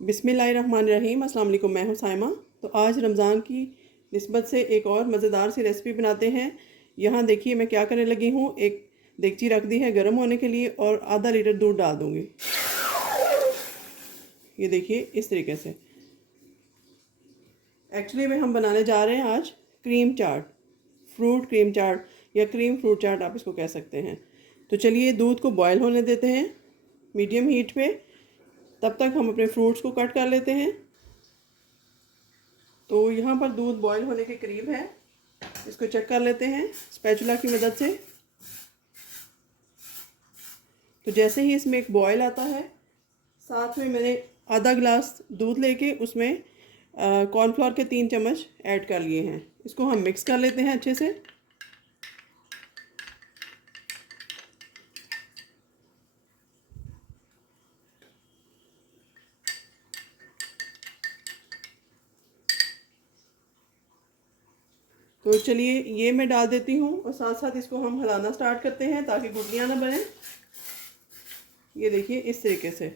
बिस्मिल्लाहिर्रहमानिर्रहीम। अस्सलाम वालेकुम। मैं हूँ साइमा। तो आज रमज़ान की निस्बत से एक और मज़ेदार सी रेसिपी बनाते हैं। यहाँ देखिए मैं क्या करने लगी हूँ। एक देगची रख दी है गर्म होने के लिए और आधा लीटर दूध डाल दूँगी। ये देखिए इस तरीके से। एक्चुअली में हम बनाने जा रहे हैं आज क्रीम चाट, फ्रूट क्रीम चाट या क्रीम फ्रूट चाट आप इसको कह सकते हैं। तो चलिए दूध को बॉयल होने देते हैं मीडियम हीट पे। तब तक हम अपने फ्रूट्स को कट कर लेते हैं। तो यहाँ पर दूध बॉयल होने के करीब है, इसको चेक कर लेते हैं स्पैचुला की मदद से। तो जैसे ही इसमें एक बॉयल आता है, साथ में मैंने आधा गिलास दूध लेके उसमें कॉर्नफ्लोर के 3 चम्मच ऐड कर लिए हैं। इसको हम मिक्स कर लेते हैं अच्छे से। तो चलिए ये मैं डाल देती हूँ और साथ साथ इसको हम हिलाना स्टार्ट करते हैं ताकि गुठलियाँ ना बने। ये देखिए इस तरीके से।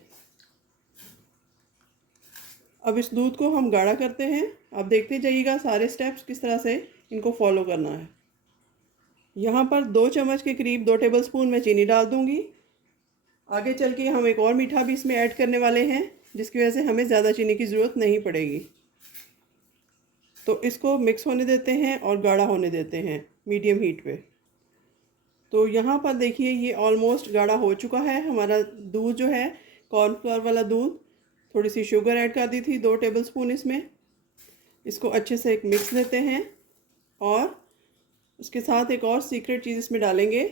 अब इस दूध को हम गाढ़ा करते हैं। अब देखते जाइएगा सारे स्टेप्स किस तरह से इनको फॉलो करना है। यहाँ पर 2 चम्मच के करीब 2 टेबलस्पून मैं चीनी डाल दूँगी। आगे चल के हम एक और मीठा भी इसमें ऐड करने वाले हैं, जिसकी वजह से हमें ज़्यादा चीनी की ज़रूरत नहीं पड़ेगी। तो इसको मिक्स होने देते हैं और गाढ़ा होने देते हैं मीडियम हीट पे। तो यहाँ पर देखिए ये ऑलमोस्ट गाढ़ा हो चुका है हमारा दूध जो है, कॉर्नफ्लोर वाला दूध। थोड़ी सी शुगर ऐड कर दी थी 2 टेबलस्पून इसमें। इसको अच्छे से एक मिक्स देते हैं और उसके साथ एक और सीक्रेट चीज़ इसमें डालेंगे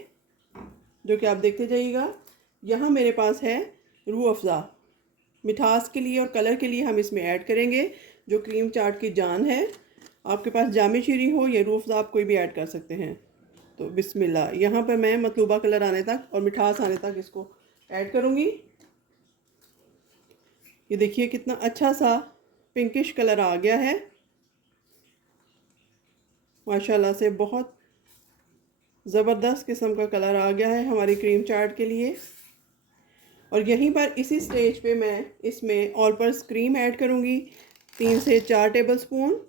जो कि आप देखते जाइएगा। यहाँ मेरे पास है रूह अफ़ज़ा। मिठास के लिए और कलर के लिए हम इसमें ऐड करेंगे, जो क्रीम चाट की जान है। आपके पास जामे शीरी हो या रूह अफ़ज़ा, आप कोई भी ऐड कर सकते हैं। तो बिस्मिल्लाह, यहाँ पर मैं मतलूबा कलर आने तक और मिठास आने तक इसको ऐड करूँगी। ये देखिए कितना अच्छा सा पिंकिश कलर आ गया है माशाल्लाह से। बहुत ज़बरदस्त किस्म का कलर आ गया है हमारी क्रीम चाट के लिए। और यहीं पर इसी स्टेज पे मैं इसमें ऑल पर्पस क्रीम ऐड करूँगी 3 से 4 टेबलस्पून।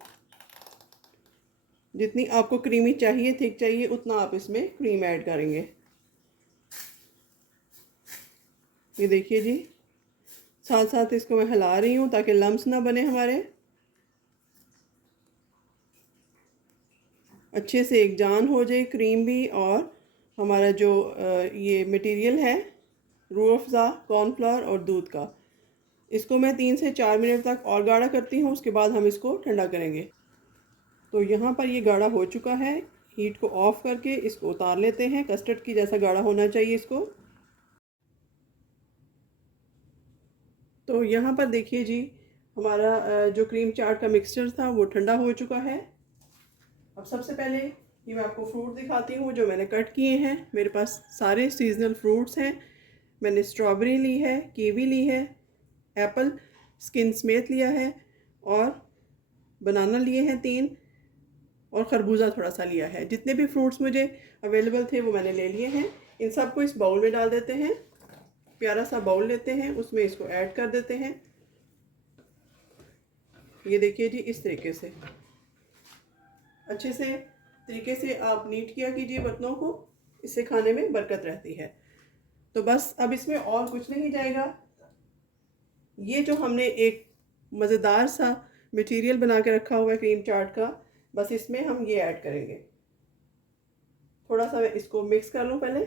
जितनी आपको क्रीमी चाहिए, थिक चाहिए, उतना आप इसमें क्रीम ऐड करेंगे। ये देखिए जी, साथ साथ इसको मैं हिला रही हूँ ताकि लम्स ना बने हमारे। अच्छे से एक जान हो जाए क्रीम भी और हमारा जो ये मटेरियल है रूह अफ़ज़ा, कॉर्नफ्लोर और दूध का, इसको मैं 3 से 4 मिनट तक और गाढ़ा करती हूँ। उसके बाद हम इसको ठंडा करेंगे। तो यहाँ पर ये गाढ़ा हो चुका है। हीट को ऑफ करके इसको उतार लेते हैं। कस्टर्ड की जैसा गाढ़ा होना चाहिए इसको। तो यहाँ पर देखिए जी, हमारा जो क्रीम चाट का मिक्सचर था वो ठंडा हो चुका है। अब सबसे पहले ये मैं आपको फ्रूट दिखाती हूँ जो मैंने कट किए हैं। मेरे पास सारे सीजनल फ्रूट्स हैं। मैंने स्ट्रॉबेरी ली है, कीवी ली है, एप्पल स्किन समेत लिया है और बनाना लिए हैं 3 और खरबूजा थोड़ा सा लिया है। जितने भी फ्रूट्स मुझे अवेलेबल थे वो मैंने ले लिए हैं। इन सबको इस बाउल में डाल देते हैं। प्यारा सा बाउल लेते हैं, उसमें इसको ऐड कर देते हैं। ये देखिए जी इस तरीके से। अच्छे से तरीके से आप नीट किया कीजिए बर्तनों को, इससे खाने में बरकत रहती है। तो बस अब इसमें और कुछ नहीं जाएगा। ये जो हमने एक मज़ेदार सा मटेरियल बना के रखा हुआ है क्रीम चाट का, बस इसमें हम ये ऐड करेंगे। थोड़ा सा मैं इसको मिक्स कर लूँ पहले।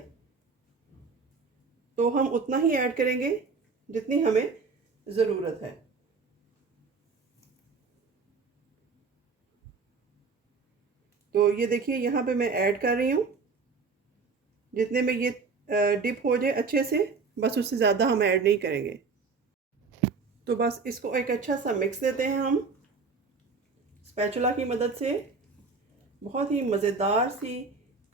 तो हम उतना ही ऐड करेंगे जितनी हमें ज़रूरत है। तो ये देखिए यहाँ पे मैं ऐड कर रही हूँ। जितने में ये डिप हो जाए अच्छे से, बस उससे ज़्यादा हम ऐड नहीं करेंगे। तो बस इसको एक अच्छा सा मिक्स देते हैं हम स्पैचुला की मदद से। बहुत ही मज़ेदार सी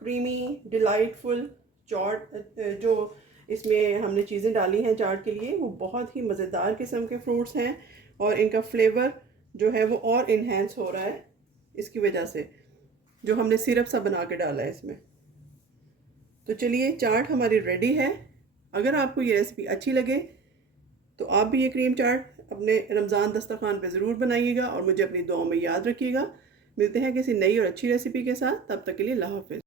क्रीमी डिलाइटफुल चाट, जो इसमें हमने चीज़ें डाली हैं चाट के लिए, वो बहुत ही मज़ेदार किस्म के फ्रूट्स हैं और इनका फ्लेवर जो है वो और इन्हेंस हो रहा है इसकी वजह से, जो हमने सिरप सा बना के डाला है इसमें। तो चलिए चाट हमारी रेडी है। अगर आपको ये रेसिपी अच्छी लगे तो आप भी ये क्रीम चाट अपने रमज़ान दस्तरखान पे ज़रूर बनाइएगा और मुझे अपनी दुआओं में याद रखिएगा। मिलते हैं किसी नई और अच्छी रेसिपी के साथ, तब तक के लिए अल्लाह हाफ़िज़।